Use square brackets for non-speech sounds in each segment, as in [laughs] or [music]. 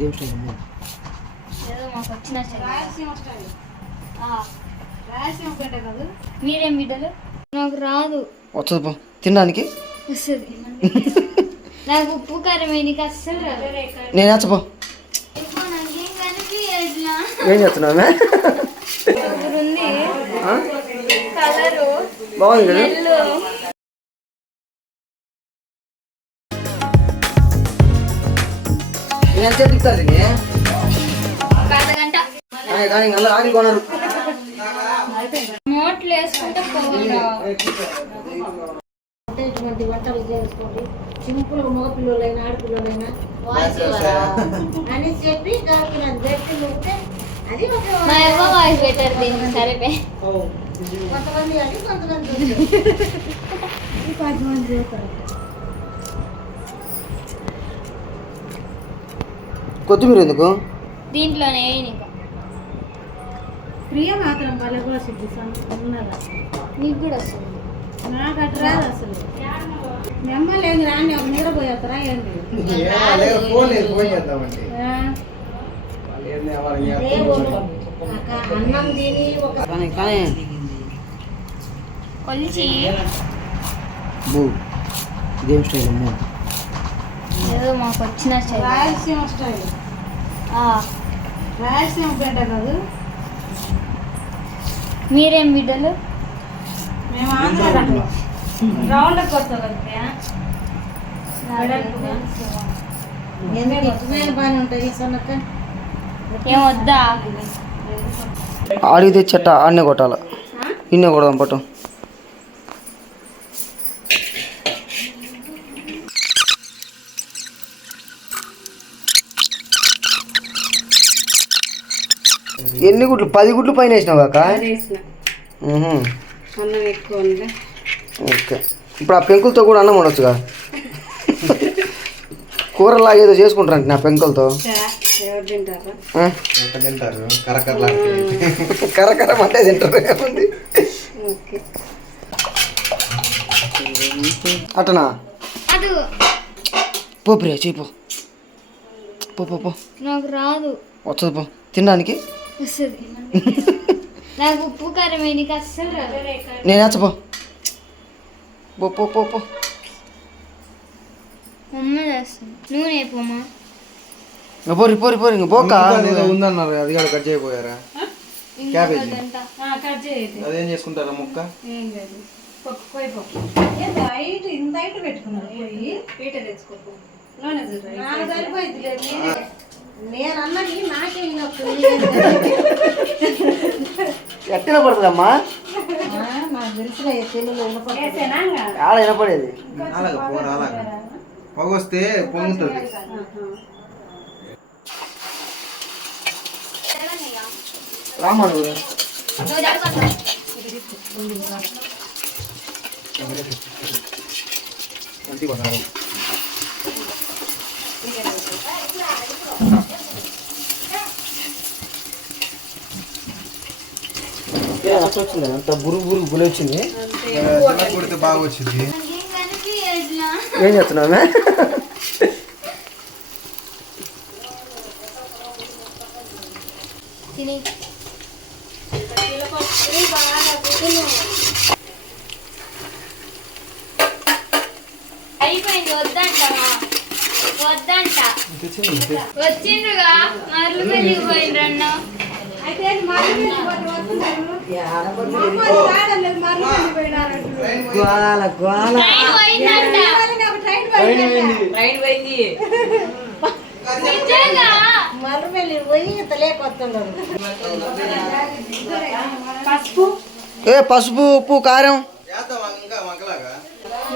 ఇదేం స్టైల్ ఏదో మాకు వచ్చిన. రాయలసీమ స్టైల్ ఆ, రాయలసీమ పెట్ట కాదు. మీరేం బిడ్డలు? నాకు రాదు. వచ్చదు పో. తినడానికి? వస్తుంది. [laughs] నాకు ఉప్పు కారం నీకు అస్సలు రాదు. నేను కనిపించట్లా ఏం చేస్తున్నావు ఇప్పుడు ఉంది. కలరు బాగుంది కదా? ఎల్లు నేను ఎంత చెప్తాను ఒక అర్ధగంట కానీ అలా ఆగి కొనరు. ఇటువంటి వంటలు చేసుకోండి. సింపుల్ మగ పిల్లలైనా ఆడపిల్లలైనా అని చెప్పి దానికి నాకు పెట్టి అది మా అవ్వ వాయిస్ బెటర్ దీనికి సరిపే కొంతమంది అని కొంతమంది చూస్తారు. కొత్తిమీర ఎందుకు? దీంట్లోనే ప్రియ మాత్రం భలే కూడా సిద్ధి ఉన్నదా? నీకు కూడా వస్తుంది. నాకు అటు రాదు అసలు. రాని ఒక ఏంటి? అన్నం తిని కొలిచి. స్టైల్ అమ్మా ఏదో మాకు వచ్చిన. రాయలసీమ స్టైల్. ఆ. రాయలసీమ పెట్ట కాదు. మీరేం బిడ్డలు? మేము ఆంధ్ర రౌండ్ ఉంటాయి సన్నక్క ఏం వద్దా? ఆడికి తెచ్చట ఆడనే కొట్టాల? ఇన్నే కొడదాం పట్టు. ఎన్ని గుడ్లు? పది గుడ్లు పైన వేసినావు కాక? వేసిన. మ్హూ. అన్నం ఎక్కువ ఉంది ఓకే. ఇప్పుడు ఆ పెంకులతో కూడా అన్నం ఉండొచ్చుగా కూరలాగా ఏదో చేసుకుంటారంట నా పెంకులతో. కర్ర అంటే తింటారు? [laughs] ఓకే. అటనా? అది పో ప్రియ చెయ్యి పో. పో పో పో. నాకు రాదు. వచ్చదు పో. తినడానికి? వస్తుంది. నాకు ఉప్పు కారం నీకు అస్సలు రాదు. నేను? వచ్చ పో పో పో పో. పో అమ్మ చేస్తుంది. నూనె పోమా ఇంకా పోరి పోరి పోరి ఇంక పోక. ఉందన్నారు అది కూడా కట్ చేయబోయారా? క్యాబేజీ. అదేం చేసుకుంటారా ముక్క? హైట్ ఇంత హైట్ పెట్టుకున్నారు పోయి. పీట తెచ్చుకోకు నాకు సరిపోయింది లేదు నేనే- నేను అన్నది నాకే వినొస్తుంది. ఎట్టిన పడుతుందమ్మా ఆ, నాకు తెలిసిన తెలుగులో వచ్చింది అంత బురుగు బురుగు గులి వచ్చింది. కొడితే బాగా వచ్చింది. ఏం చేస్తున్నామే తిని. అయిపోయింది వద్దంట వచ్చిండ్రుగా మరలు పెళ్ళికి పోయిండ్రన్న అయితే అది గోల గోల. పోయి పసుపు ఏ పసుపు ఉప్పు కారం.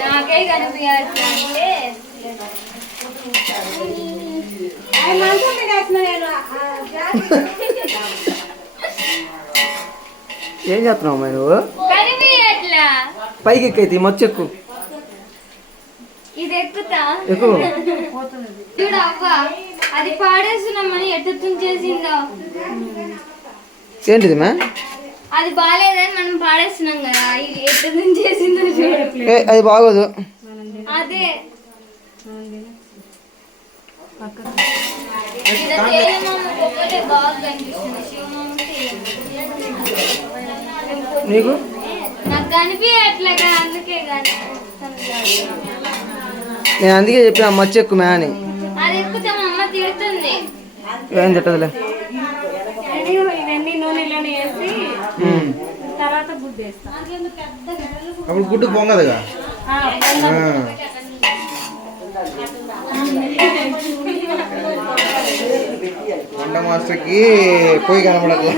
నాకే మంచం నేను జాకెట్ ఏం చేస్తున్నావు అమ్మాయి నువ్వు? పైకి ఎక్కైతే మచ్చు ఇది ఎక్కుతా. చూడు అవ్వ అది పాడేస్తున్నామని తుంచేసిందో ఏంటిది మ్యా? అది బాగాలేదని మనం పాడేస్తున్నాం కదా ఇది చూడు. ఏ అది బాగోదు. అదే. ఒక్కటే బాగా కనిపిస్తుంది. నీకు? నేను అందుకే చెప్పిన మచ్చ ఎక్కువ మే అని. అది ఎక్కితే మా అమ్మ తిడుతుంది. ఏం తిట్టదులే? అప్పుడు గుడ్డు పొంగదుగా. వంట మాస్టర్కి పోయి కనబడట్లా?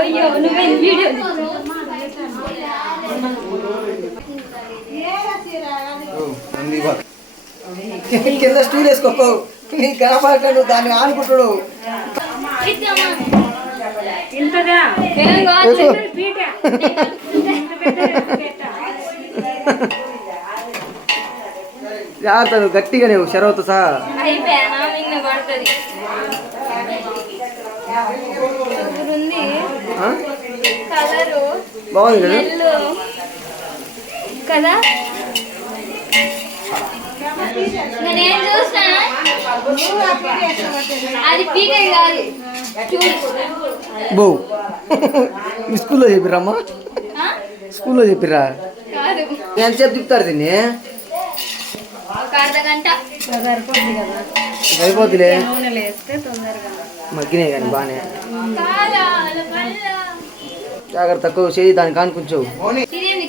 అయ్యో నువ్వే వీడియో. కింద స్టూల్ వేసుకో నీకు కనపడక నువ్వు దాన్ని ఆనుకుంటాడు. జాగ్రత్త నువ్వు గట్టిగా నువ్వు షరవతో సహా అయిపోయా నా మీద పడుతుంది సూపర్ ఉంది ఆ? కలరు బాగుంది కదా? ఎల్లు. కదా? నేను చూసా అది పీకే కాదు. చూడు. బో. స్కూల్లో చెప్పిరమ్మా? స్కూల్లో చెప్పిరా ఎంతసేపు తిప్పుతారు దీన్ని? తొందరగా. మగ్గినాయి కానీ బాగానే. జాగ్రత్త తక్కువ చేయి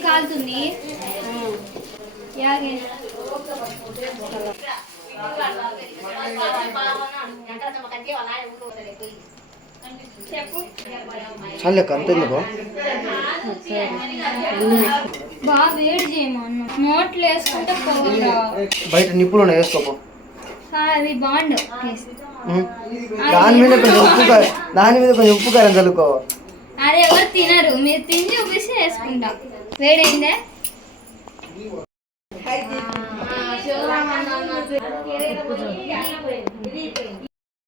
కాలుతుంది. యాగే. చెప్పు. చాలే పోగలరా బయట నిప్పులు ఉన్నాయి వేసుకోపో. దాని మీద కొంచెం ఉప్పు దాని మీద కొంచెం ఉప్పు కారం చల్లుకో. అది ఎవరు తినరు. మీరు తిని చూపిస్తే వేసుకుంటాం వేడైందే?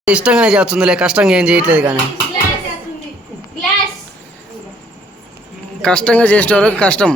ఇష్టంగానే చేస్తుందిలే కష్టంగా ఏం చేయట్లేదు కానీ. కష్టంగా చేసే కష్టం.